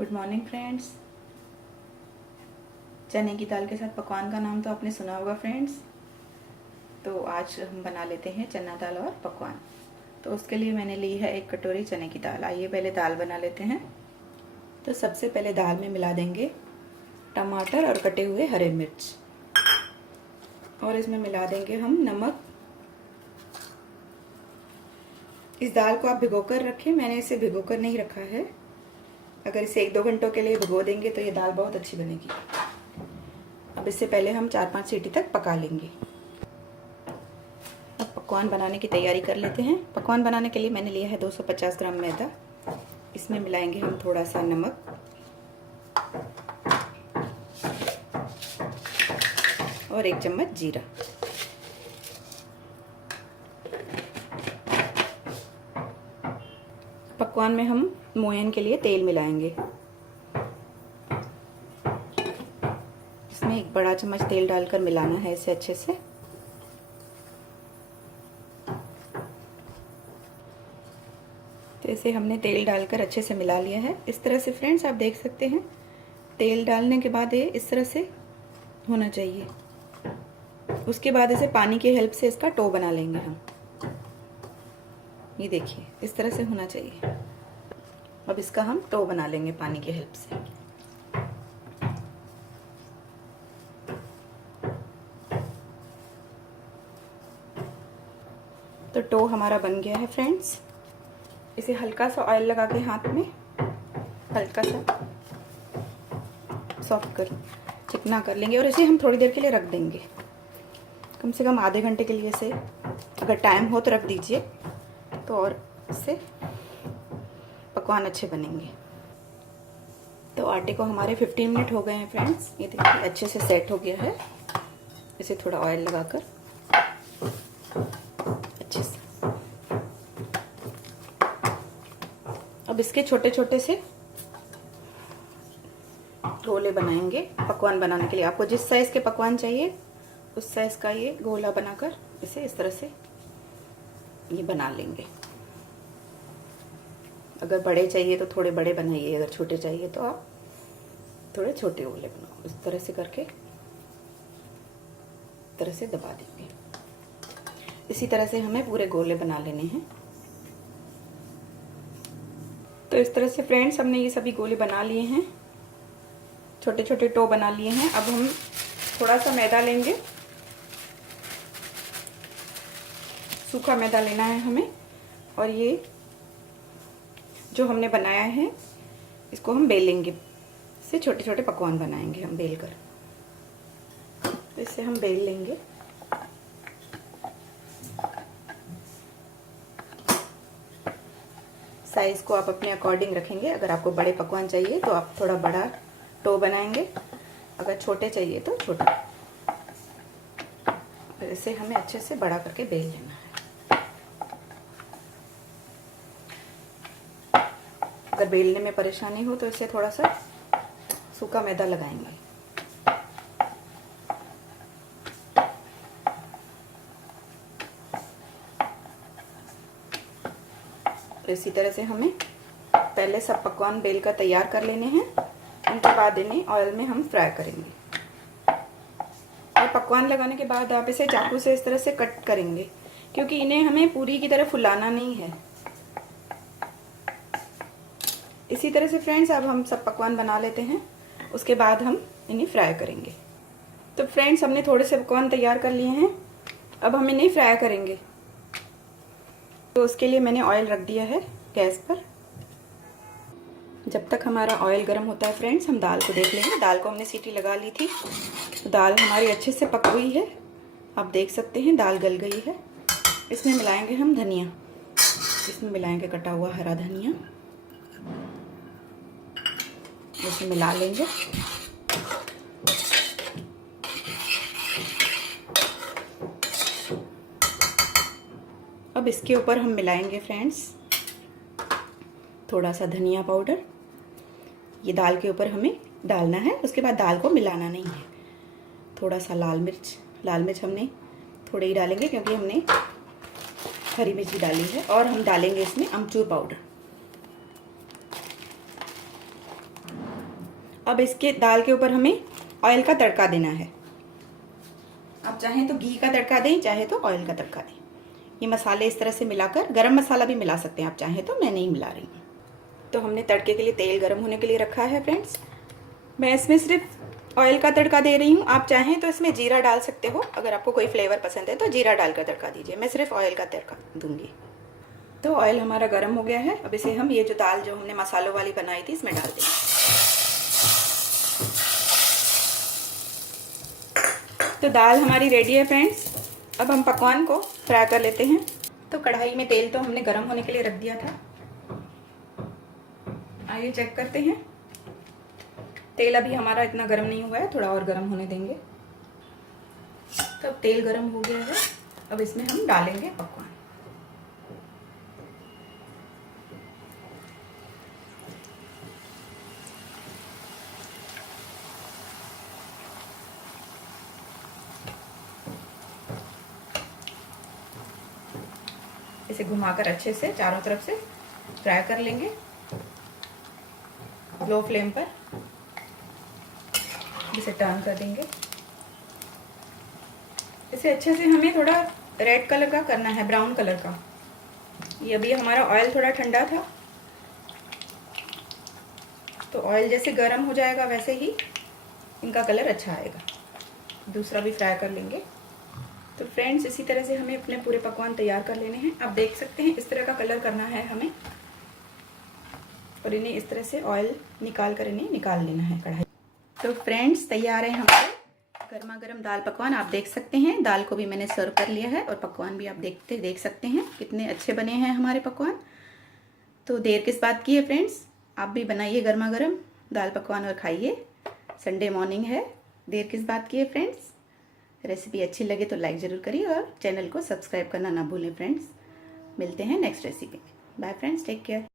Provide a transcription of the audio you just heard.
Good morning friends. चने की दाल के साथ पकवान का नाम तो आपने सुना होगा फ्रेंड्स। तो आज हम बना लेते हैं चना दाल और पकवान। तो उसके लिए मैंने ली है 1 कटोरी चने की दाल। आइए पहले दाल बना लेते हैं। तो सबसे पहले दाल में मिला देंगे टमाटर और कटे हुए हरे मिर्च, और इसमें मिला देंगे हम नमक। इस दाल को आप भिगोकर रखें, मैंने इसे भिगोकर नहीं रखा है। अगर इसे 1-2 घंटों के लिए भिगो देंगे तो ये दाल बहुत अच्छी बनेगी। अब इससे पहले हम 4-5 सीटी तक पका लेंगे। अब पकवान बनाने की तैयारी कर लेते हैं। पकवान बनाने के लिए मैंने लिया है 250 ग्राम मैदा। इसमें मिलाएंगे हम थोड़ा सा नमक और 1 चम्मच जीरा। पकवान में हम मोयन के लिए तेल मिलाएंगे। इसमें 1 बड़ा चम्मच तेल डालकर मिलाना है इसे अच्छे से। तो इसे हमने तेल डालकर अच्छे से मिला लिया है। इस तरह से फ्रेंड्स आप देख सकते हैं, तेल डालने के बाद ये इस तरह से होना चाहिए। उसके बाद इसे पानी की हेल्प से इसका डो बना लेंगे हम। ये देखिए इस तरह से होना चाहिए। अब इसका हम डो बना लेंगे पानी की हेल्प से। तो डो हमारा बन गया है फ्रेंड्स। इसे हल्का सा ऑयल लगा के हाथ में हल्का सा सॉफ्ट कर चिकना कर लेंगे, और इसे हम थोड़ी देर के लिए रख देंगे। कम से कम आधे घंटे के लिए इसे अगर टाइम हो तो रख दीजिए, तो और इससे पकवान अच्छे बनेंगे। तो आटे को हमारे 15 मिनट हो गए हैं फ्रेंड्स। ये देखिए अच्छे से सेट हो गया है। इसे थोड़ा ऑयल लगाकर अच्छे से अब इसके छोटे छोटे से गोले बनाएंगे पकवान बनाने के लिए। आपको जिस साइज के पकवान चाहिए उस साइज का ये गोला बनाकर इसे इस तरह से ये बना लेंगे। अगर बड़े चाहिए तो थोड़े बड़े बनाइए, अगर छोटे चाहिए तो आप थोड़े छोटे गोले बनाओ। इस तरह से करके तरह से दबा देंगे। इसी तरह से हमें पूरे गोले बना लेने हैं। तो इस तरह से फ्रेंड्स हमने ये सभी गोले बना लिए हैं, छोटे छोटे टो बना लिए हैं। अब हम थोड़ा सा मैदा लेंगे, सूखा मैदा लेना है हमें, और ये जो हमने बनाया है इसको हम बेलेंगे। इससे छोटे छोटे पकवान बनाएंगे हम बेल कर। तो इससे हम बेल लेंगे। साइज को आप अपने अकॉर्डिंग रखेंगे। अगर आपको बड़े पकवान चाहिए तो आप थोड़ा बड़ा टो बनाएंगे, अगर छोटे चाहिए तो छोटा। फिर इसे हमें अच्छे से बड़ा करके बेल लेना है। अगर बेलने में परेशानी हो तो इसे थोड़ा सा सूखा मैदा लगाएंगे। तो इसी तरह से हमें पहले सब पकवान बेल कर तैयार कर लेने हैं। उनके बाद इन्हें ऑयल में हम फ्राई करेंगे। और पकवान लगाने के बाद आप इसे चाकू से इस तरह से कट करेंगे, क्योंकि इन्हें हमें पूरी की तरह फुलाना नहीं है। इसी तरह से फ्रेंड्स अब हम सब पकवान बना लेते हैं, उसके बाद हम इन्हें फ्राई करेंगे। तो फ्रेंड्स हमने थोड़े से पकवान तैयार कर लिए हैं, अब हम इन्हें फ्राई करेंगे। तो उसके लिए मैंने ऑयल रख दिया है गैस पर। जब तक हमारा ऑयल गर्म होता है फ्रेंड्स, हम दाल को देख लेंगे। दाल को हमने सीटी लगा ली थी, तो दाल हमारी अच्छे से पक गई है। आप देख सकते हैं दाल गल गई है। इसमें मिलाएंगे हम धनिया। इसमें मिलाएंगे कटा हुआ हरा धनिया। इसे मिला लेंगे। अब इसके ऊपर हम मिलाएंगे फ्रेंड्स थोड़ा सा धनिया पाउडर। ये दाल के ऊपर हमें डालना है, उसके बाद दाल को मिलाना नहीं है। थोड़ा सा लाल मिर्च हमने थोड़े ही डालेंगे, क्योंकि हमने हरी मिर्च डाली है। और हम डालेंगे इसमें अमचूर पाउडर। अब इसके दाल के ऊपर हमें ऑयल का तड़का देना है। आप चाहें तो घी का तड़का दें, चाहे तो ऑयल का तड़का दें। ये मसाले इस तरह से मिलाकर, गरम मसाला भी मिला सकते हैं आप चाहें तो, मैं नहीं मिला रही हूँ। तो हमने तड़के के लिए तेल गर्म होने के लिए रखा है फ्रेंड्स। मैं इसमें सिर्फ ऑयल का तड़का दे रही हूँ। आप चाहें तो इसमें जीरा डाल सकते हो, अगर आपको कोई फ्लेवर पसंद है तो जीरा डालकर तड़का दीजिए। मैं सिर्फ ऑयल का तड़का दूंगी। तो ऑयल हमारा गर्म हो गया है। अब इसे हम ये जो दाल जो हमने मसालों वाली बनाई थी इसमें डाल देंगे। तो दाल हमारी रेडी है फ्रेंड्स। अब हम पकवान को फ्राई कर लेते हैं। तो कढ़ाई में तेल तो हमने गर्म होने के लिए रख दिया था। आइए चेक करते हैं। तेल अभी हमारा इतना गर्म नहीं हुआ है, थोड़ा और गर्म होने देंगे। तो अब तेल गर्म हो गया है। अब इसमें हम डालेंगे पकवान। इसे घुमाकर अच्छे से चारों तरफ से फ्राई कर लेंगे लो फ्लेम पर। इसे टर्न कर देंगे। इसे अच्छे से हमें थोड़ा रेड कलर का करना है, ब्राउन कलर का। ये अभी हमारा ऑयल थोड़ा ठंडा था, तो ऑयल जैसे गर्म हो जाएगा वैसे ही इनका कलर अच्छा आएगा। दूसरा भी फ्राई कर लेंगे। तो फ्रेंड्स इसी तरह से हमें अपने पूरे पकवान तैयार कर लेने हैं। आप देख सकते हैं इस तरह का कलर करना है हमें, और इन्हें इस तरह से ऑयल निकाल कर इन्हें निकाल लेना है कढ़ाई। तो फ्रेंड्स तैयार है हमारे गर्मा गर्म दाल पकवान। आप देख सकते हैं दाल को भी मैंने सर्व कर लिया है, और पकवान भी आप देख सकते हैं कितने अच्छे बने हैं हमारे पकवान। तो देर किस बात की है फ्रेंड्स, आप भी बनाइए गर्मा गर्म दाल पकवान और खाइए। संडे मॉर्निंग है, देर किस बात की है फ्रेंड्स। रेसिपी अच्छी लगे तो लाइक ज़रूर करिए और चैनल को सब्सक्राइब करना ना भूलें फ्रेंड्स। मिलते हैं नेक्स्ट रेसिपी में। Bye friends, take care.